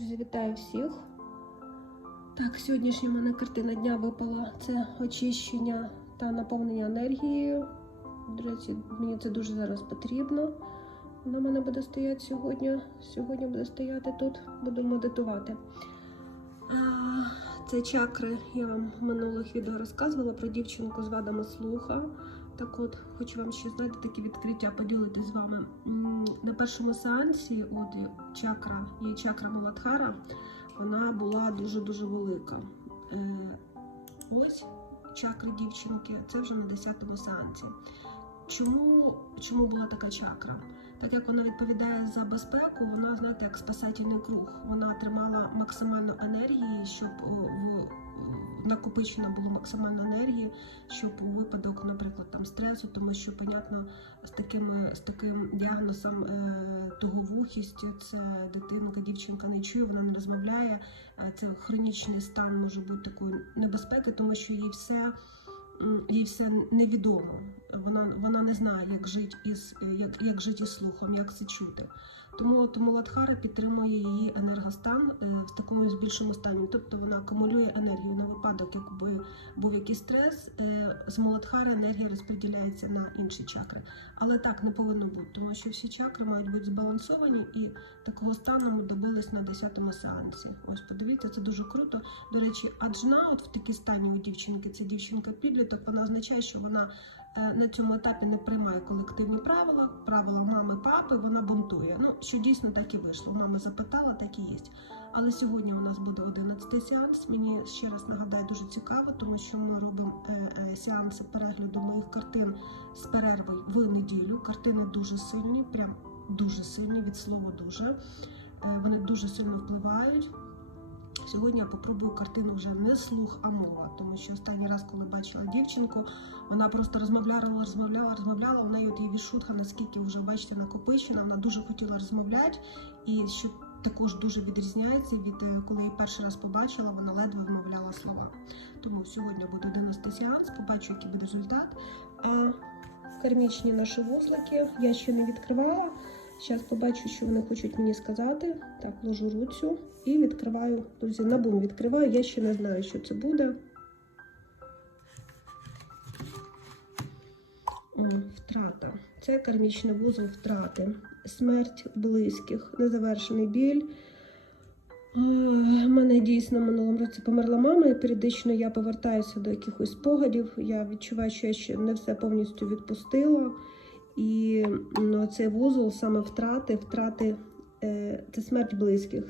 Вітаю всіх. Так, сьогоднішня в мене картина дня випала. Це очищення та наповнення енергією. До речі, мені це дуже зараз потрібно. Вона мене буде стояти сьогодні. Сьогодні буде стояти тут, буду медитувати. А, Це чакри. Я вам в минулих відео розказувала про дівчинку з вадами слуха. Так от, хочу вам ще знаєте, такі відкриття поділити з вами. На першому сеансі, от чакра, є чакра Маладхара, вона була дуже-дуже велика. Е, Ось чакри дівчинки, це вже на 10-му сеансі. Чому, чому була така чакра? Так як вона відповідає за безпеку, вона, знаєте, як спасательний круг. Вона тримала максимально енергії, щоб в накопичено було максимально енергії, щоб у випадок, наприклад, там стресу, тому що, понятно, з таким, з таким діагнозом е, туговухість, це дитинка, дівчинка не чує, вона не розмовляє. Е, Це хронічний стан може бути такої небезпеки, тому що їй все. Їй все невідомо. Вона вона не знає, як жити із як, як жити із слухом, як це чути. Тому тому Ладхара підтримує її енергостан е, в такому більшому стані. Тобто вона акумулює енергію якби був якийсь стрес. е, З Муладхари енергія розподіляється на інші чакри. Але так не повинно бути, тому що всі чакри мають бути збалансовані, і такого стану ми добились на 10-му сеансі. Ось подивіться, це дуже круто. До речі, аджна, от в такій стані у дівчинки, це дівчинка підліток, вона означає, що вона е, на цьому етапі не приймає колективні правила, правила мами, папи, вона бунтує. Ну, що дійсно так і вийшло. Мама запитала, так і є. Але сьогодні у нас буде 11 сеанс. Мені ще раз нагадаю дуже цікаво, тому що ми робимо е, е, сеанси перегляду моїх картин з перервою в неділю. Картини дуже сильні, прям дуже сильні від слова дуже. Е, Вони дуже сильно впливають. Сьогодні я попробую картину вже не слух, а мова, тому що останній раз, коли бачила дівчинку, вона просто розмовляла, розмовляла, розмовляла. У неї от її відшутка, наскільки вже бачите, накопичена. Вона дуже хотіла розмовляти, і що також дуже відрізняється від е, коли я перший раз побачила, вона ледве вимовляла слова. Тому сьогодні буде 11 сеанс, побачу, який буде результат. А кармічні наші вузлики я ще не відкривала. Зараз побачу, що вони хочуть мені сказати. Так, ложу руцю і відкриваю. Друзі, набум відкриваю. Я ще не знаю, що це буде. Втрата. Це кармічний вузол втрати. Смерть близьких, незавершений біль. У мене дійсно в минулому році померла мама, і періодично я повертаюся до якихось спогадів. Я відчуваю, що я ще не все повністю відпустила. І ну, цей вузол саме втрати, втрати е, це смерть близьких.